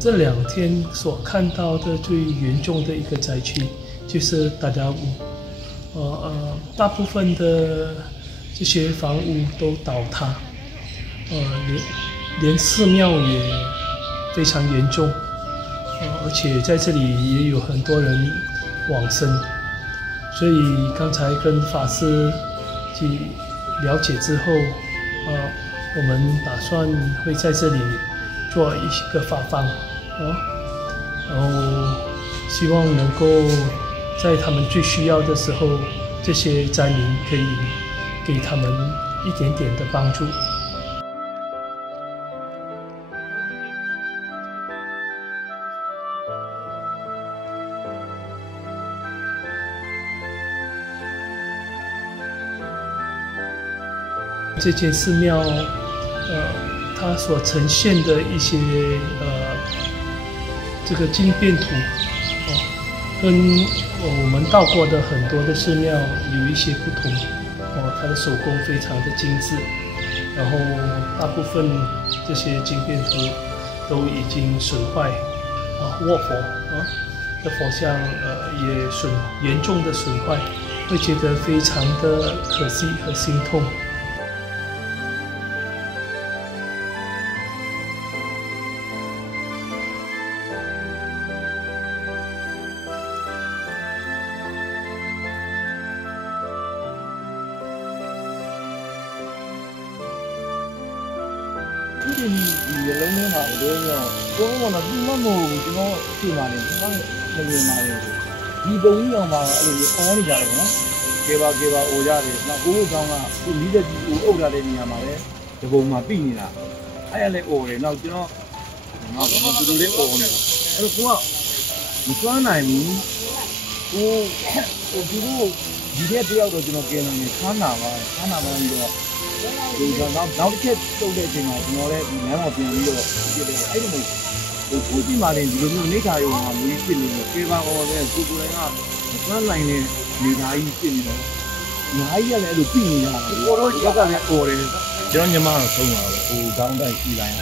这2天所看到的最严重的一个灾区就是达达屋，大部分的这些房屋都倒塌，连寺庙也非常严重，而且在这里也有很多人往生，所以刚才跟法师去了解之后，我们打算会在这里做一个发放，然后希望能够在他们最需要的时候，这些灾民可以给他们一点点的帮助。这间寺庙，它所呈现的一些这个经变图，跟我们到过的很多的寺庙有一些不同，它的手工非常的精致，然后大部分这些经变图都已经损坏，卧佛的佛像也严重的损坏，会觉得非常的可惜和心痛。这里也龙年嘛，我我那不么就讲去嘛的，那那个嘛的，一般一样嘛，熬你家的喏，给吧，我家的，那我讲啊，就你这我熬家的你嘛的，就不嘛比你啦，哎呀来熬的，那就那我就来熬呢，我你说哪里？我觉得今天不要到就那给那你看哪嘛你说。နောက်တစ်ချက်တုတ်တဲ့အချိန်မှာကျွန်တော်လည်းဒီလမ်းပေါ်ပြန်ပြီးတော့ဖြစ်တယ်အဲ့လိုမျိုးကိုကြည့်မှလည်းဒီလိုမျိုးနေခါရုံမှာမွေးဖြစ်နေတယ်ကေပါအော်လည်းကိုယ်တိုင်ကမစွမ်းနိုင်တဲ့နေသားကြီးဖြစ်နေတော့ညာကြီးကလည်းအဲ့လိုပြီးနေတာကိုတို့ရောက်ကလည်းအော်တယ်ကျွန်တော်ညီမတော့ဆုံးတာပဲဟိုကောင်းတိုက်ရှိတိုင်း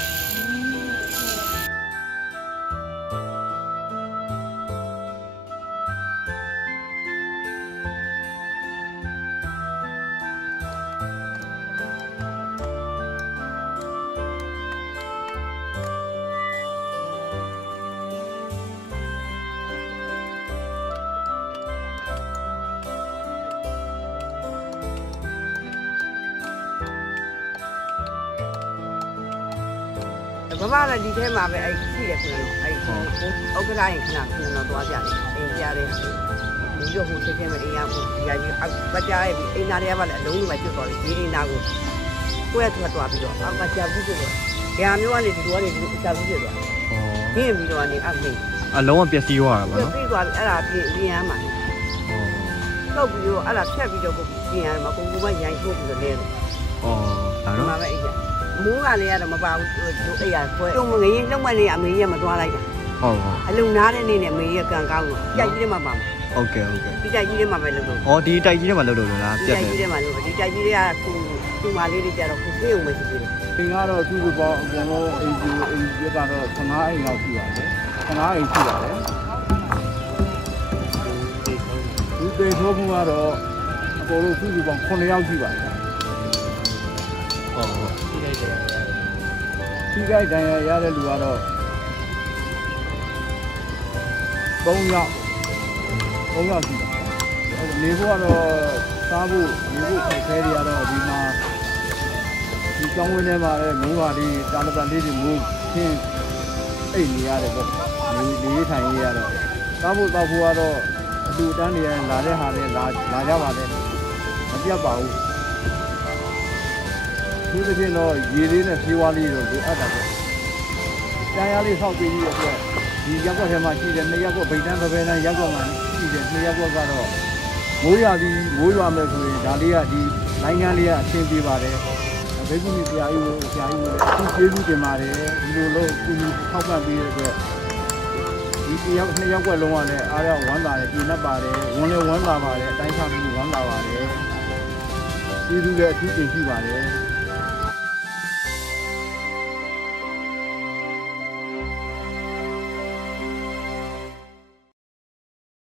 爸爸呢？第天嘛呗，去的可能，我给他人看，可能多少家的，家的，你就胡吃点嘛，样不，把家那里把那东西嘛就搞的，地里那个，我也多比多，把家不就多，家里话呢多的家不就多，别比多呢没。လုံးဝပျက်စီးသွားတာပါနော်။ပြီးသွားပြီအဲ့ဒါပြင်ရမှာ။တော့ပြီးတော့အဲ့ဒါဖြတ်ပြီးတော့ပြင်ရမှာကိုကရိုင်းချိုးပြီးတော့လဲတယ်။ဒါတော့။မှာပဲအဲ့ဒါမိုးကလည်းကတော့မပါဘူးအဲ့ရခွဲ။တုံးငရင်လုံးမနေအမေကြီးကမသွားလိုက်တာ။ဟုတ်။အလုံနားတဲ့နေ့နဲ့မေကြီးကကန်ကောင်းတော့ကြိုက်ကြီးထဲမှာပါမှာ။ဟုတ်ကဲ့။ဒီတိုက်ကြီးထဲမှာပဲလုပ်လို့။ဒီတိုက်ကြီးထဲမှာလုပ်လို့လားပြတ်တယ်။ဒီတိုက်ကြီးထဲမှာလုပ်ဒီတိုက်ကြီးတွေကသူ့မလေးတွေကြတော့ကိုသိအောင်မရှိဘူး။ဒီကတော့သူ့ဘောအကုန်လုံးအိမ်ကြီးကတော့15အိမ်လောက်ရှိပါတယ်။15အိမ်ရှိပါတယ်။ဒီပေထိုးမှုကတော့အပေါ်လို့သူ့ဘော9ယောက်ရှိပါတယ်။ဒီကြိုက်တိုင်းရတဲ့လူကတော့3ယောက်ရှိတယ်။နေဖို့ကတော့စားဖို့နေဖို့ခိုက်ခဲတွေကတော့ဒီမှာဒီကျောင်းဝင်းထဲမှာလည်းမိုးပါလေးတာလပန်လေးတွေမိုးခင်းအိတ်နေရတယ်ပေါ့။လေးထိုင်နေရတော့စားဖို့တောက်ဖို့ကတော့အတူတန်းနေရလာတဲ့ဟာနဲ့လာကြပါတယ်။မပြတ်ပါဘူး။သူတို့ကတော့ရေလေးနဲ့ဖြေးဝါးလေးတော့လိုအပ်တာပေါ့။တန်ရလေးဆောက်ပြီးပြီးတော့ဒီရက်ွက်ထဲမှာရှိတဲ့2ရက်ွက်ဗိတ်တန်းတစ်ပဲတန်းရက်ွက်မှာရှိတဲ့2ရက်ွက်ကတော့မိုးရွာမယ်ဆိုရင်ဒါလေးကဒီနိုင်ငံလေးကအဆင်ပြေပါတယ်။ဘယ်သူမှဆရာကြီးလည်းသူကျေးဇူးတင်ပါတယ်ဒီလိုလို့သူထောက်ပံ့ပေးတဲ့အတွက်ဒီ2ရက်ွက်လုံးကလည်းအားရဝမ်းသာတယ်ပြင်ပါတယ်ဝန်လည်းဝမ်းသာပါတယ်အတိုင်းထားပြီးဝမ်းသာပါတယ်ကျေးဇူးလည်းအထူးတင်ရှိပါတယ်